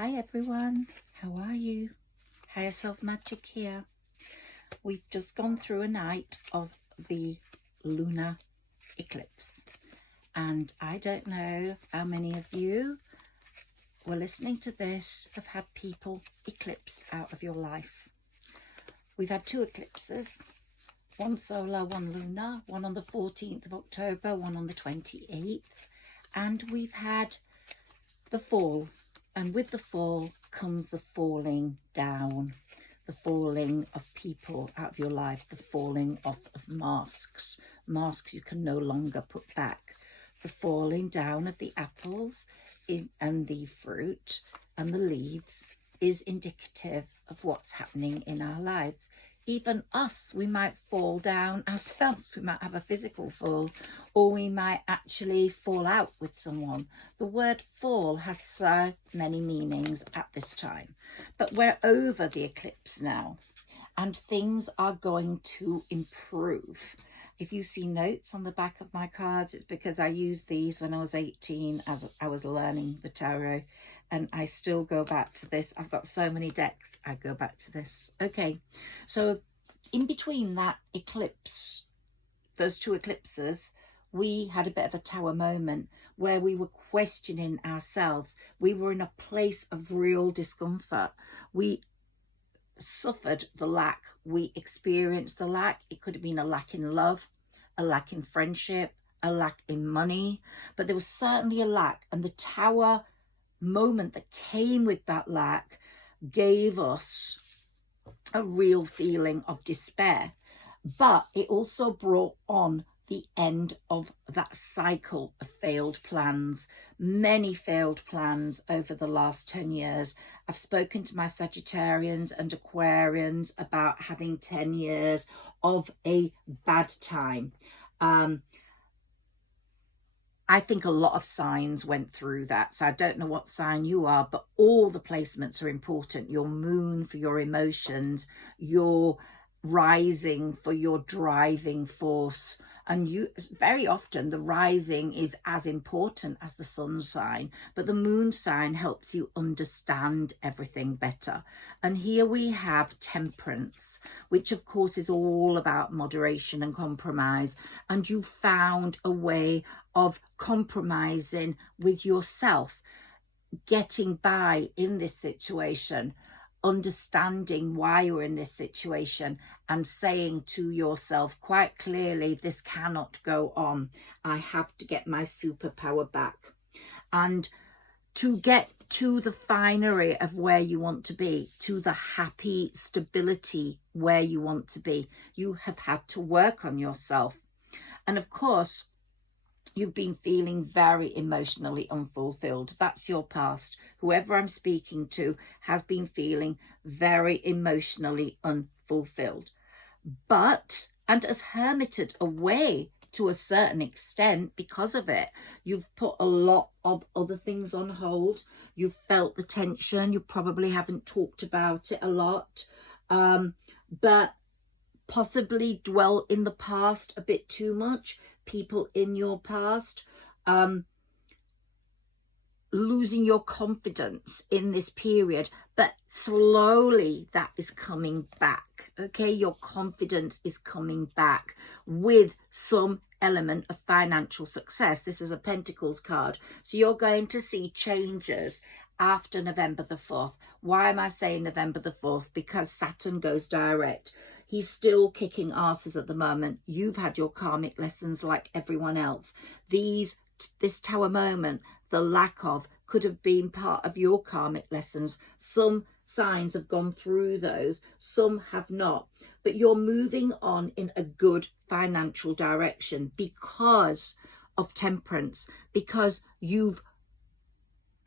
Hi everyone, how are you? Higherself Magic here. We've just gone through a night of the lunar eclipse, and I don't know how many of you were listening to this have had people eclipse out of your life. We've had two eclipses, one solar, one lunar, one on the 14th of October, one on the 28th, and we've had the fall. And with the fall comes the falling down, the falling of people out of your life, the falling off of masks you can no longer put back, the falling down of the apples and the fruit and the leaves is indicative of what's happening in our lives. Even us, we might fall down ourselves. We might have a physical fall, or we might actually fall out with someone. The word fall has so many meanings at this time. But we're over the eclipse now, and things are going to improve. If you see notes on the back of my cards, it's because I used these when I was 18 as I was learning the tarot. And I still go back to this. I've got so many decks, I go back to this. Okay, so in between that eclipse, those two eclipses, we had a bit of a tower moment where we were questioning ourselves. We were in a place of real discomfort. We suffered the lack. We experienced the lack. It could have been a lack in love, a lack in friendship, a lack in money, but there was certainly a lack. And the tower moment that came with that lack gave us a real feeling of despair, but it also brought on the end of that cycle of failed plans. Many failed plans over the last 10 years. I've spoken to my Sagittarians and Aquarians about having 10 years of a bad time. I think a lot of signs went through that. So I don't know what sign you are, but all the placements are important. Your moon for your emotions, your rising for your driving force. And you very often the rising is as important as the sun sign, but the moon sign helps you understand everything better. And here we have temperance, which of course is all about moderation and compromise. And you found a way of compromising with yourself, getting by in this situation, understanding why you're in this situation, and saying to yourself quite clearly, this cannot go on. I have to get my superpower back. And to get to the finery of where you want to be, to the happy stability where you want to be, you have had to work on yourself. And of course, you've been feeling very emotionally unfulfilled. That's your past. Whoever I'm speaking to has been feeling very emotionally unfulfilled, and has hermited away to a certain extent because of it. You've put a lot of other things on hold. You've felt the tension. You probably haven't talked about it a lot, but possibly dwell in the past a bit too much. People in your past, losing your confidence in this period, but slowly that is coming back. Okay, your confidence is coming back with some element of financial success. This is a Pentacles card, so you're going to see changes after November the 4th. Why am I saying November the 4th? Because Saturn goes direct. He's still kicking asses at the moment. You've had your karmic lessons like everyone else. This tower moment, the lack of, could have been part of your karmic lessons. Some signs have gone through those, some have not. But you're moving on in a good financial direction because of temperance, because you've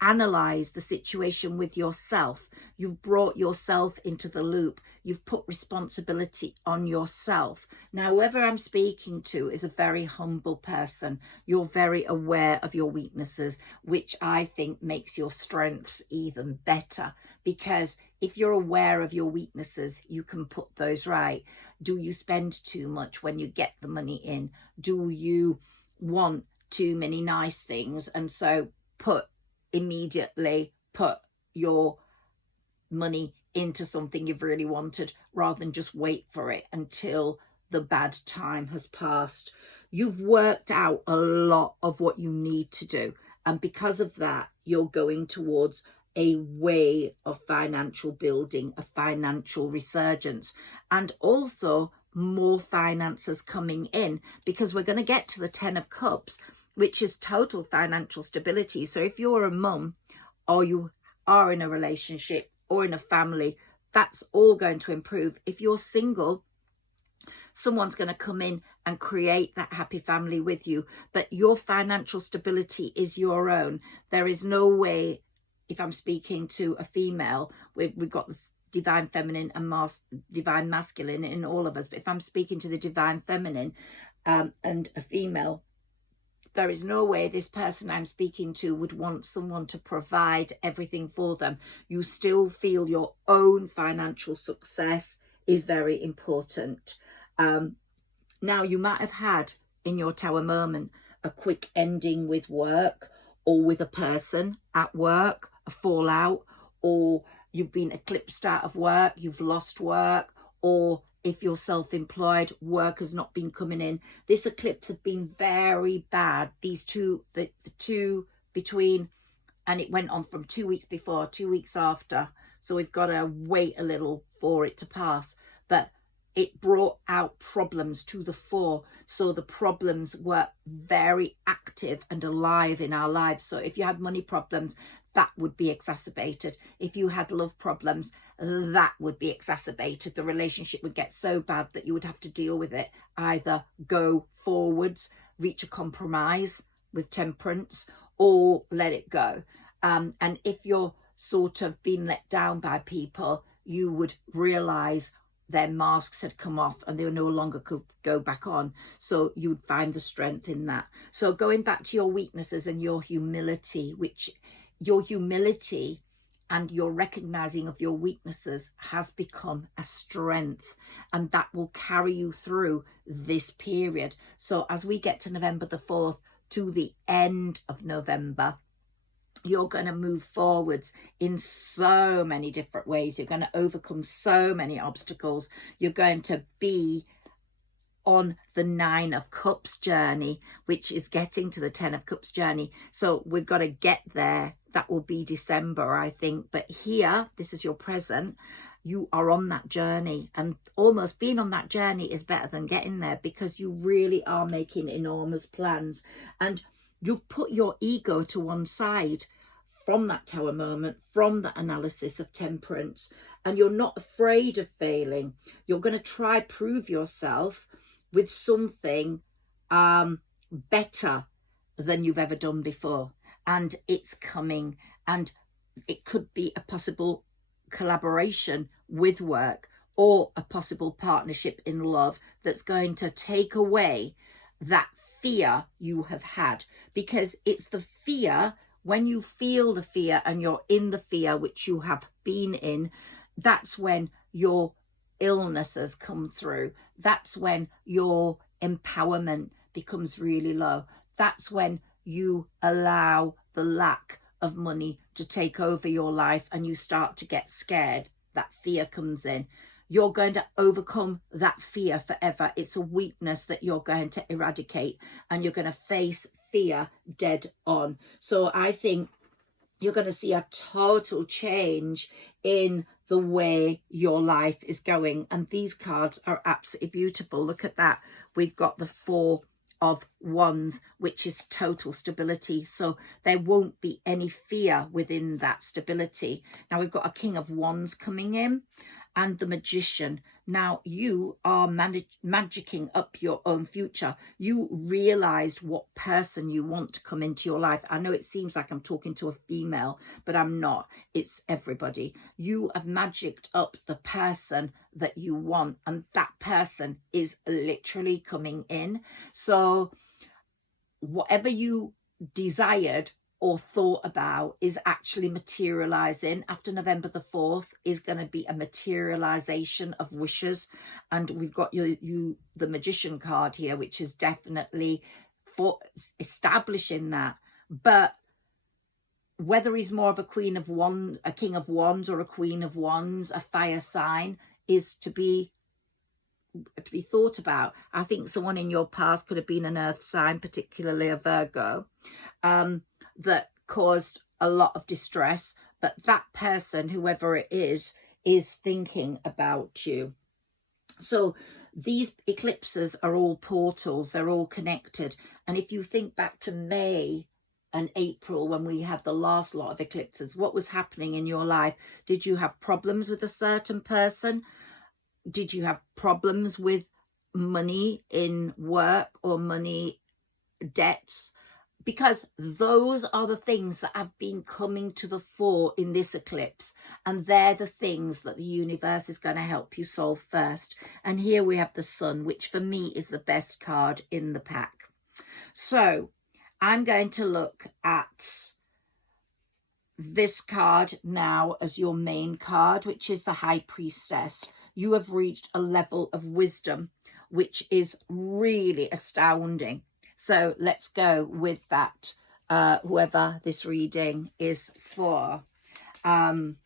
analyze the situation with yourself. You've brought yourself into the loop. You've put responsibility on yourself. Now, whoever I'm speaking to is a very humble person. You're very aware of your weaknesses, which I think makes your strengths even better, because if you're aware of your weaknesses, you can put those right. Do you spend too much when you get the money in? Do you want too many nice things? And so immediately put your money into something you've really wanted, rather than just wait for it until the bad time has passed. You've worked out a lot of what you need to do, and because of that, you're going towards a way of financial building, a financial resurgence, and also more finances coming in, because we're going to get to the 10 of Cups, which is total financial stability. So if you're a mum, or you are in a relationship or in a family, that's all going to improve. If you're single, someone's going to come in and create that happy family with you, but your financial stability is your own. There is no way, if I'm speaking to a female, we've got the divine feminine and divine masculine in all of us, but if I'm speaking to the divine feminine and a female, there is no way this person I'm speaking to would want someone to provide everything for them. You still feel your own financial success is very important. Now, you might have had in your Tower moment a quick ending with work, or with a person at work, a fallout, or you've been eclipsed out of work, you've lost work, or if you're self-employed, work has not been coming in. This eclipse has been very bad. These two, the two between, and it went on from 2 weeks before, 2 weeks after. So we've got to wait a little for it to pass. But it brought out problems to the fore. So the problems were very active and alive in our lives. So if you had money problems, that would be exacerbated. If you had love problems, that would be exacerbated. The relationship would get so bad that you would have to deal with it. Either go forwards, reach a compromise with temperance, or let it go. And if you're sort of being let down by people, you would realize their masks had come off and they no longer could go back on. So you'd find the strength in that. So going back to your weaknesses and your humility, and your recognizing of your weaknesses has become a strength, and that will carry you through this period. So as we get to November the 4th to the end of November, you're going to move forwards in so many different ways. You're going to overcome so many obstacles. You're going to be on the 9 of Cups journey, which is getting to the 10 of Cups journey. So we've got to get there. That will be December, I think. But here, this is your present. You are on that journey, and almost being on that journey is better than getting there, because you really are making enormous plans, and you've put your ego to one side from that Tower moment, from that analysis of temperance, and you're not afraid of failing. You're going to try prove yourself with something better than you've ever done before, and it's coming, and it could be a possible collaboration with work, or a possible partnership in love that's going to take away that fear you have had, because it's the fear, when you feel the fear and you're in the fear, which you have been in, that's when your illnesses come through. That's when your empowerment becomes really low. That's when you allow the lack of money to take over your life and you start to get scared. That fear comes in. You're going to overcome that fear forever. It's a weakness that you're going to eradicate, and you're going to face fear dead on. So I think you're going to see a total change in the way your life is going. And these cards are absolutely beautiful. Look at that. We've got the 4 of Wands, which is total stability. So there won't be any fear within that stability. Now we've got a King of Wands coming in, and the Magician. Now you are magicking up your own future. You realized what person you want to come into your life. I know it seems like I'm talking to a female, but I'm not. It's everybody. You have magicked up the person that you want, and that person is literally coming in. So whatever you desired or thought about is actually materializing. After November the 4th is going to be a materialization of wishes, and we've got the Magician card here, which is definitely for establishing that. But whether he's more of a king of wands or a queen of wands, a fire sign, is to be thought about. I think someone in your past could have been an earth sign, particularly a Virgo, that caused a lot of distress, but that person, whoever it is thinking about you. So these eclipses are all portals, they're all connected. And if you think back to May and April, when we had the last lot of eclipses, what was happening in your life? Did you have problems with a certain person? Did you have problems with money in work or money debts? Because those are the things that have been coming to the fore in this eclipse, and they're the things that the universe is going to help you solve first. And here we have the Sun, which for me is the best card in the pack. So I'm going to look at this card now as your main card, which is the High Priestess. You have reached a level of wisdom which is really astounding. So let's go with that, whoever this reading is for. And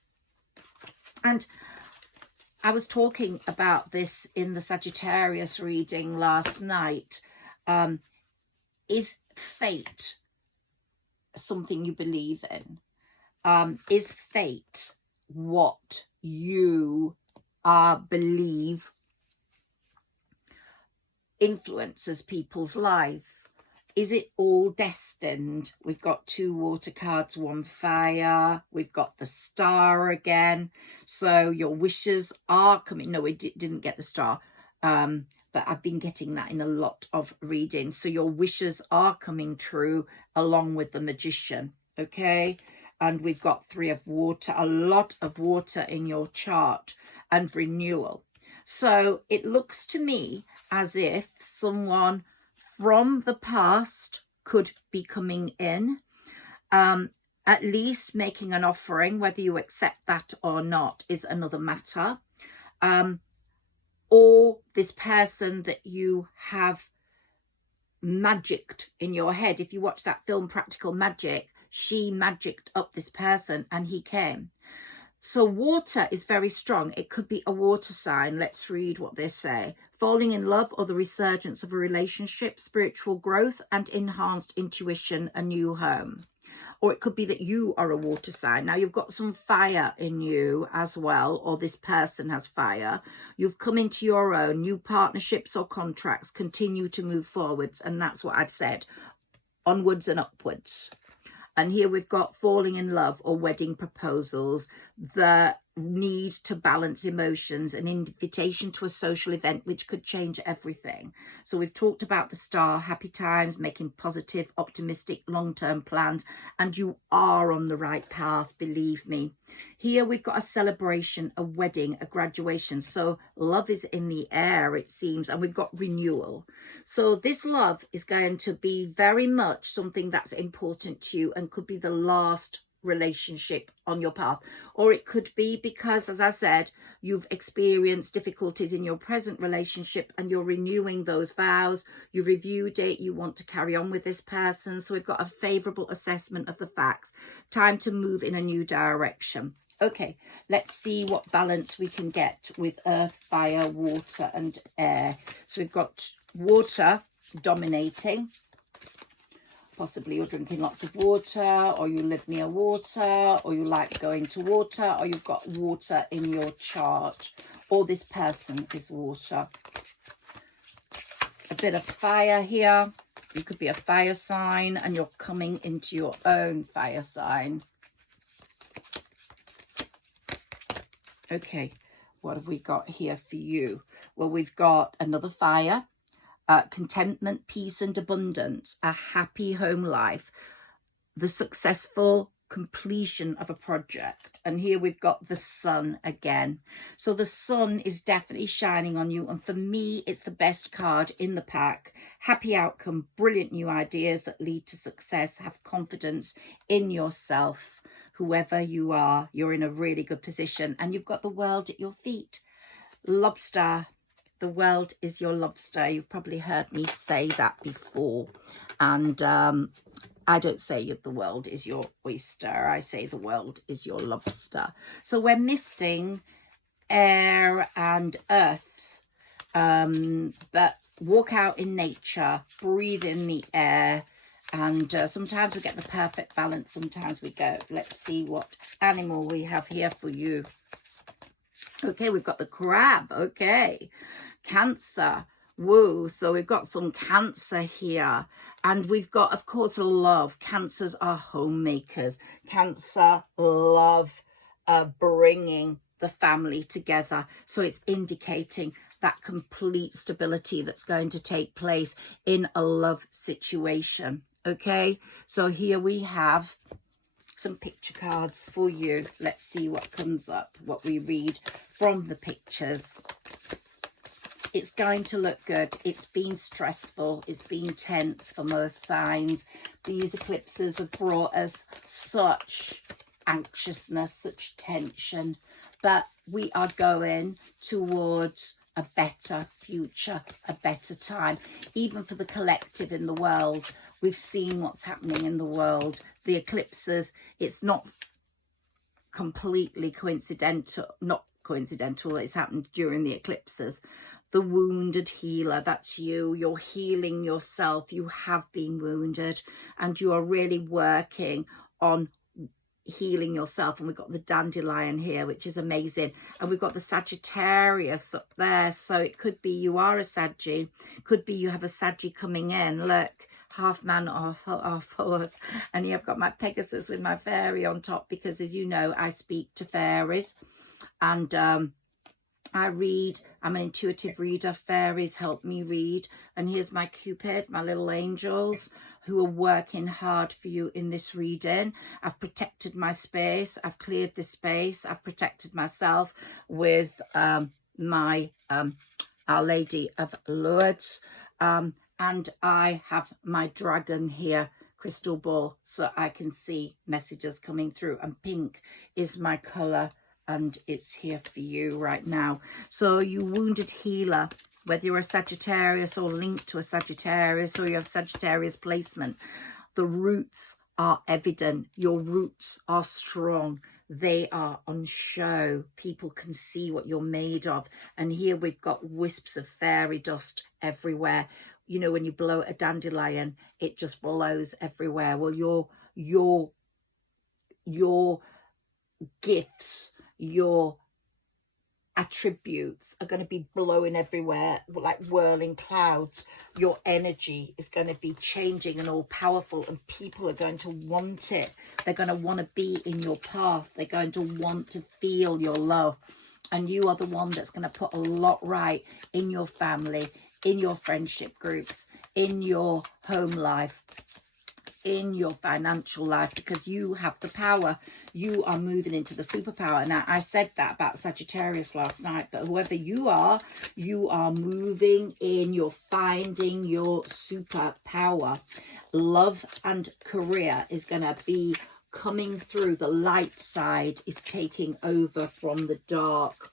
I was talking about this in the Sagittarius reading last night. Is fate something you believe in? Is fate what you believe influences people's lives? Is it all destined? We've got 2 water cards, 1 fire. We've got the Star again. So your wishes are coming. No, we didn't get the Star. But I've been getting that in a lot of readings. So your wishes are coming true along with the Magician. Okay. And we've got 3 of water, a lot of water in your chart, and renewal. So it looks to me as if someone from the past could be coming in, at least making an offering. Whether you accept that or not is another matter. Or this person that you have magicked in your head. If you watch that film Practical Magic, she magicked up this person and he came. So water is very strong. It could be a water sign. Let's read what they say. Falling in love or the resurgence of a relationship, spiritual growth and enhanced intuition, a new home. Or it could be that you are a water sign. Now you've got some fire in you as well, or this person has fire. You've come into your own. New partnerships or contracts continue to move forwards. And that's what I've said. Onwards and upwards. And here we've got falling in love or wedding proposals, the need to balance emotions, an invitation to a social event which could change everything. So we've talked about the Star, happy times, making positive, optimistic, long-term plans, and you are on the right path, believe me. Here we've got a celebration, a wedding, a graduation. So love is in the air, it seems, and we've got renewal. So this love is going to be very much something that's important to you and could be the last relationship on your path. Or it could be because, as I said, you've experienced difficulties in your present relationship and you're renewing those vows. You reviewed it, you want to carry on with this person. So we've got a favorable assessment of the facts. Time to move in a new direction. Okay, let's see what balance we can get with earth, fire, water and air. So we've got water dominating. Possibly you're drinking lots of water, or you live near water, or you like going to water, or you've got water in your chart, or this person is water. A bit of fire here. You could be a fire sign and you're coming into your own fire sign. Okay, what have we got here for you? Well, we've got another fire. Contentment, peace and abundance, a happy home life, the successful completion of a project. And here we've got the Sun again. So the Sun is definitely shining on you. And for me, it's the best card in the pack. Happy outcome, brilliant new ideas that lead to success. Have confidence in yourself. Whoever you are, you're in a really good position. And you've got the world at your feet. Lobster. The world is your lobster. You've probably heard me say that before. And I don't say the world is your oyster. I say the world is your lobster. So we're missing air and earth. But walk out in nature, breathe in the air. And sometimes we get the perfect balance. Sometimes we go. Let's see what animal we have here for you. Okay, we've got the crab. Okay. Cancer. Woo, so we've got some Cancer here, and we've got, of course, love. Cancers are homemakers. Cancer love bringing the family together. So it's indicating that complete stability that's going to take place in a love situation. Okay, so here we have some picture cards for you. Let's see what comes up, what we read from the pictures. It's going to look good. It's been stressful. It's been tense for most signs. These eclipses have brought us such anxiousness, such tension. But we are going towards a better future, a better time. Even for the collective in the world, we've seen what's happening in the world. The eclipses, it's not completely coincidental, it's happened during the eclipses. The wounded healer, that's you. You're healing yourself. You have been wounded and you are really working on healing yourself. And we've got the dandelion here, which is amazing. And we've got the Sagittarius up there. So it could be you are a Saggy. Could be you have a Saggy coming in. Look, half man, half horse. And here I've got my Pegasus with my fairy on top, because as you know, I speak to fairies. And I'm an intuitive reader. Fairies help me read. And here's my Cupid, my little angels, who are working hard for you in this reading. I've protected my space. I've cleared this space. I've protected myself with my Our Lady of Lourdes. And I have my dragon here, crystal ball, so I can see messages coming through. And pink is my colour, and it's here for you right now. So you wounded healer, whether you're a Sagittarius or linked to a Sagittarius, or you have Sagittarius placement, the roots are evident. Your roots are strong. They are on show. People can see what you're made of. And here we've got wisps of fairy dust everywhere. You know, when you blow a dandelion, it just blows everywhere. Well, your gifts, your attributes are going to be blowing everywhere like whirling clouds. Your energy is going to be changing and all powerful, and people are going to want it. They're going to want to be in your path. They're going to want to feel your love, and you are the one that's going to put a lot right in your family, in your friendship groups, in your home life, in your financial life, because you have the power. You are moving into the superpower. Now, I said that about Sagittarius last night, but whoever you are moving in, you're finding your superpower. Love and career is going to be coming through. The light side is taking over from the dark.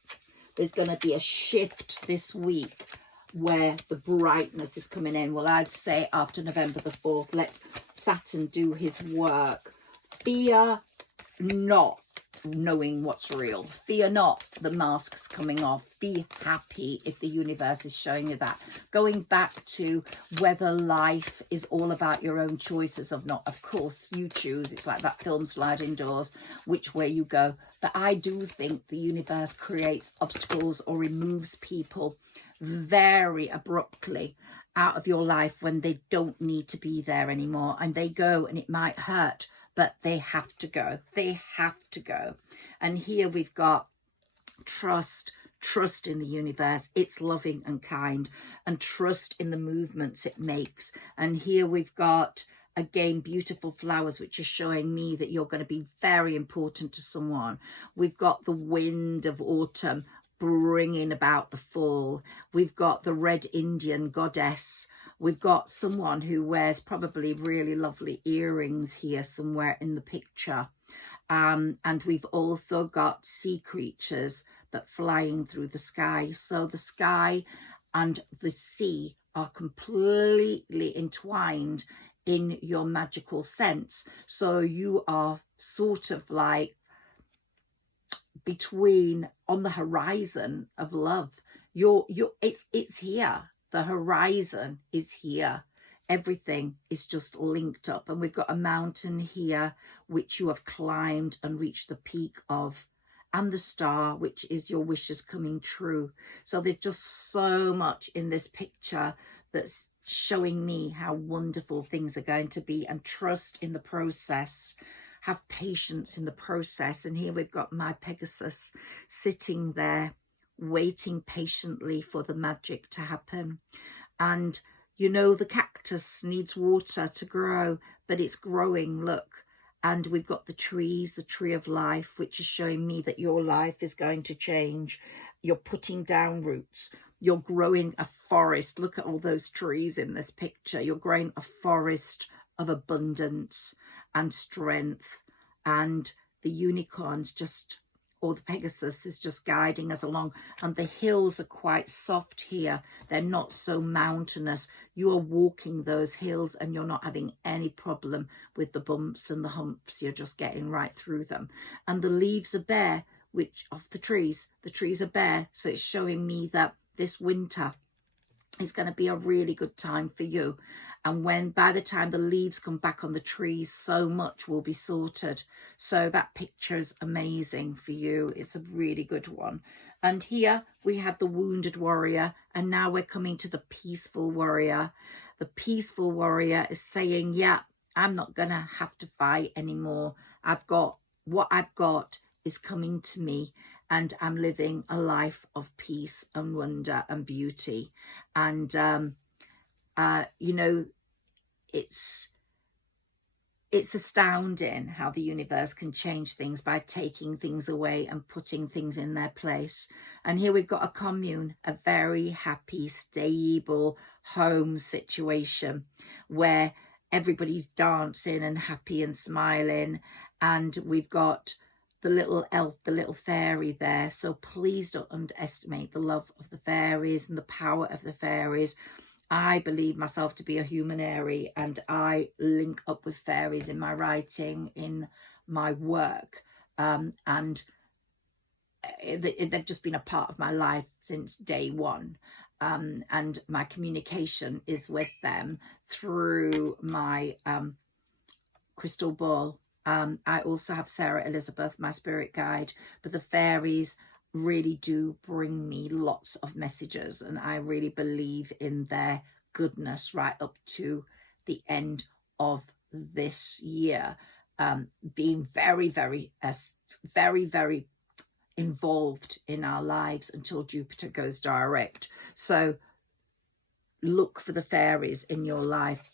There's going to be a shift this week where the brightness is coming in. Well, I'd say after November the 4th, let Saturn do his work. Fear not knowing what's real. Fear not the masks coming off. Be happy if the universe is showing you that. Going back to whether life is all about your own choices or not. Of course, you choose. It's like that film Sliding Doors, which way you go. But I do think the universe creates obstacles or removes people very abruptly out of your life when they don't need to be there anymore, and they go, and it might hurt, but they have to go. They have to go. And here we've got trust in the universe. It's loving and kind, and trust in the movements it makes. And here we've got, again, beautiful flowers, which are showing me that you're going to be very important to someone. We've got the wind of autumn bringing about the fall. We've got the red Indian goddess. We've got someone who wears probably really lovely earrings here somewhere in the picture. And we've also got sea creatures that flying through the sky. So the sky and the sea are completely entwined in your magical sense. So you are sort of like between, on the horizon of love. It's here. The horizon is here. Everything is just linked up, and we've got a mountain here which you have climbed and reached the peak of, and the star, which is your wishes coming true. So there's just so much in this picture that's showing me how wonderful things are going to be, and trust in the process. Have patience in the process. And here we've got my Pegasus sitting there waiting patiently for the magic to happen. And you know, the cactus needs water to grow, but it's growing, look. And we've got the trees, the tree of life, which is showing me that your life is going to change. You're putting down roots. You're growing a forest. Look at all those trees in this picture. You're growing a forest of abundance and strength. And the unicorns just, or the Pegasus is just guiding us along. And the hills are quite soft here. They're not so mountainous. You are walking those hills and you're not having any problem with the bumps and the humps. You're just getting right through them. And the leaves are bare, which of the trees are bare. So it's showing me that this winter is going to be a really good time for you. And when, by the time the leaves come back on the trees, so much will be sorted. So that picture is amazing for you. It's a really good one. And here we had the wounded warrior, and now we're coming to the peaceful warrior. The peaceful warrior is saying, yeah, I'm not going to have to fight anymore. What I've got is coming to me, and I'm living a life of peace and wonder and beauty. And you know, it's astounding how the universe can change things by taking things away and putting things in their place. And here we've got a commune, a very happy, stable home situation where everybody's dancing and happy and smiling. And we've got the little elf, the little fairy there. So please don't underestimate the love of the fairies and the power of the fairies. I believe myself to be a humanairy, and I link up with fairies in my writing, in my work, and they've just been a part of my life since day one. And my communication is with them through my crystal ball. I also have Sarah Elizabeth, my spirit guide, but the fairies really do bring me lots of messages, and I really believe in their goodness right up to the end of this year, being very, very involved in our lives until Jupiter goes direct. So look for the fairies in your life,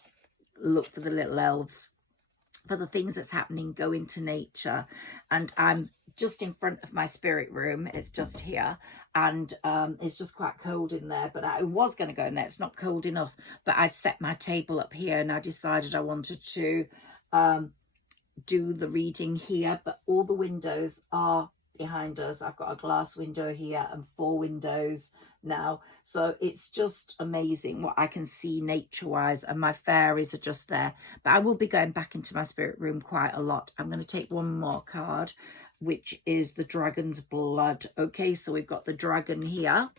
look for the little elves, for the things that's happening. Go into nature. And I'm just in front of my spirit room. It's just here, and it's just quite cold in there, but I was going to go in there. It's not cold enough, but I'd set my table up here, and I decided I wanted to do the reading here. But all the windows are behind us. I've got a glass window here and 4 windows now, so it's just amazing what I can see nature wise, and my fairies are just there. But I will be going back into my spirit room quite a lot. I'm going to take one more card, which is the dragon's blood. Okay, so we've got the dragon here,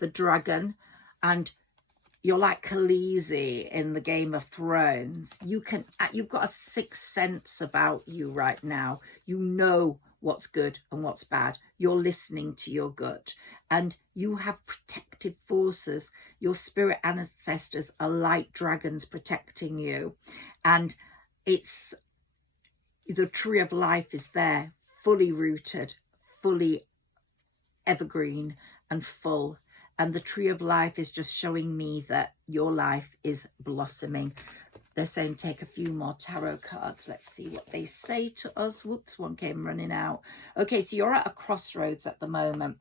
the dragon, and you're like Khaleesi in the Game of Thrones. You've got a sixth sense about you right now. You know what's good and what's bad. You're listening to your gut, and you have protective forces. Your spirit ancestors are light dragons protecting you, and it's the tree of life is there, fully rooted, fully evergreen and full. And the tree of life is just showing me that your life is blossoming. They're saying take a few more tarot cards. Let's see what they say to us. Whoops, one came running out. Okay, so you're at a crossroads at the moment.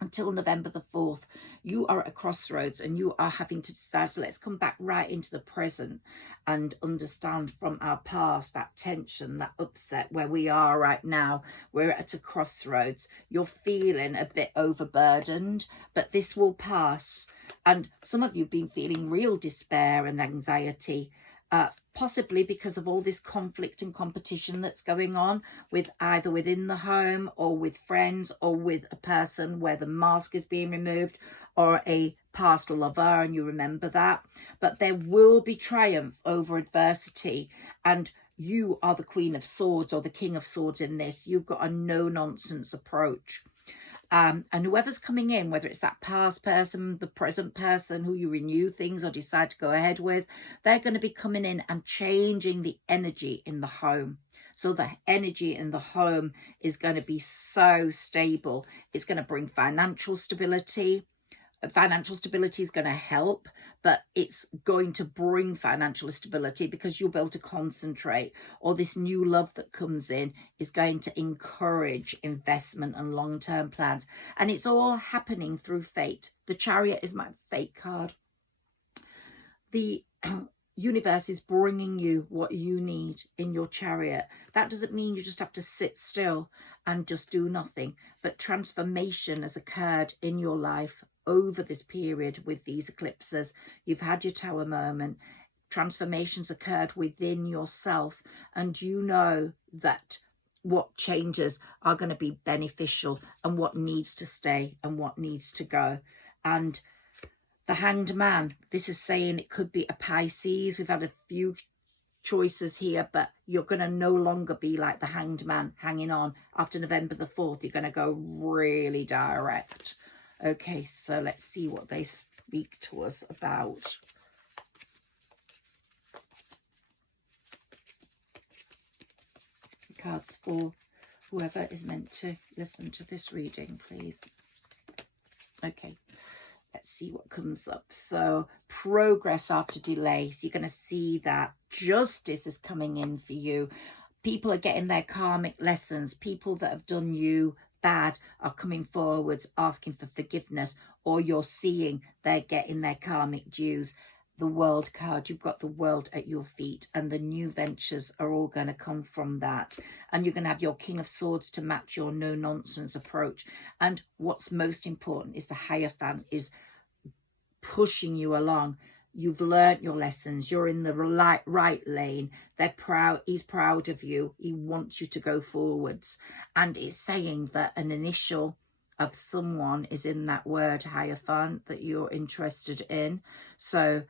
Until November the 4th, you are at a crossroads and you are having to decide. So let's come back right into the present and understand from our past that tension, that upset where we are right now. We're at a crossroads. You're feeling a bit overburdened, but this will pass. And some of you have been feeling real despair and anxiety. possibly because of all this conflict and competition that's going on with either within the home or with friends or with a person where the mask is being removed, or a past lover and you remember that. But there will be triumph over adversity, and you are the Queen of Swords or the King of Swords in this. You've got a no-nonsense approach. And whoever's coming in, whether it's that past person, the present person who you renew things or decide to go ahead with, they're going to be coming in and changing the energy in the home. So the energy in the home is going to be so stable. It's going to bring financial stability. Financial stability is going to help, but it's going to bring financial stability because you'll be able to concentrate, or this new love that comes in is going to encourage investment and long-term plans. And it's all happening through fate. The Chariot is my fate card. The universe is bringing you what you need in your chariot. That doesn't mean you just have to sit still and just do nothing, but transformation has occurred in your life over this period with these eclipses. You've had your Tower moment. Transformations occurred within yourself, and you know that what changes are going to be beneficial and what needs to stay and what needs to go. And the Hanged Man, this is saying it could be a Pisces. We've had a few choices here, but you're going to no longer be like the Hanged Man hanging on. After November the 4th, you're going to go really direct. Okay, so let's see what they speak to us about. Cards for whoever is meant to listen to this reading, please. Okay, let's see what comes up. So, progress after delay. So you're going to see that justice is coming in for you. People are getting their karmic lessons. People that have done you bad are coming forwards asking for forgiveness, or you're seeing they're getting their karmic dues. The World card, you've got the world at your feet, and the new ventures are all going to come from that. And you're going to have your King of Swords to match your no-nonsense approach. And what's most important is the Hierophant is pushing you along. You've learnt your lessons. You're in the right lane. They're proud. He's proud of you. He wants you to go forwards. And it's saying that an initial of someone is in that word Hierophant that you're interested in. So,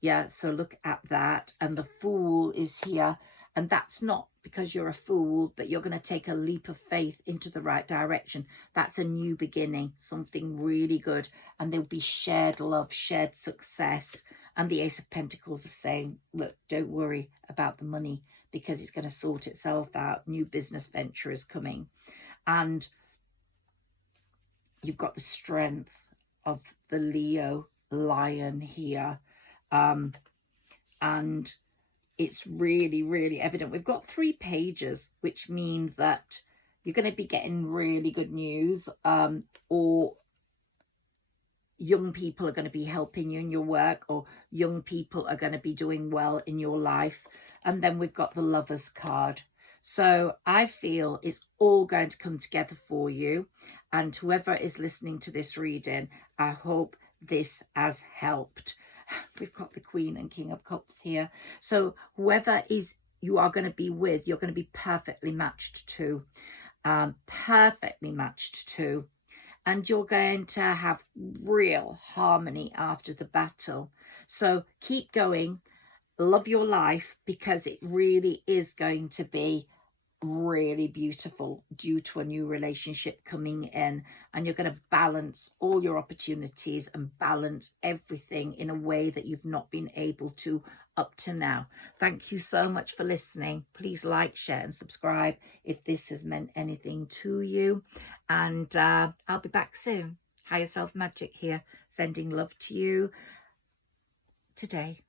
yeah, so look at that. And the Fool is here. And that's not because you're a fool, but you're going to take a leap of faith into the right direction. That's a new beginning, something really good. And there'll be shared love, shared success. And the Ace of Pentacles is saying, look, don't worry about the money because it's going to sort itself out. New business venture is coming. And you've got the strength of the Leo lion here. And it's really, really evident. We've got 3 pages, which mean that you're going to be getting really good news, or young people are going to be helping you in your work, or young people are going to be doing well in your life. And then we've got the Lovers card. So I feel it's all going to come together for you. And whoever is listening to this reading, I hope this has helped. We've got the Queen and King of Cups here. So whoever is you are going to be with, you're going to be perfectly matched to. Perfectly matched to. And you're going to have real harmony after the battle. So keep going. Love your life, because it really is going to be really beautiful due to a new relationship coming in, and you're going to balance all your opportunities and balance everything in a way that you've not been able to up to now. Thank you so much for listening. Please like, share and subscribe if this has meant anything to you, and I'll be back soon. Higher Self Magic here, sending love to you today.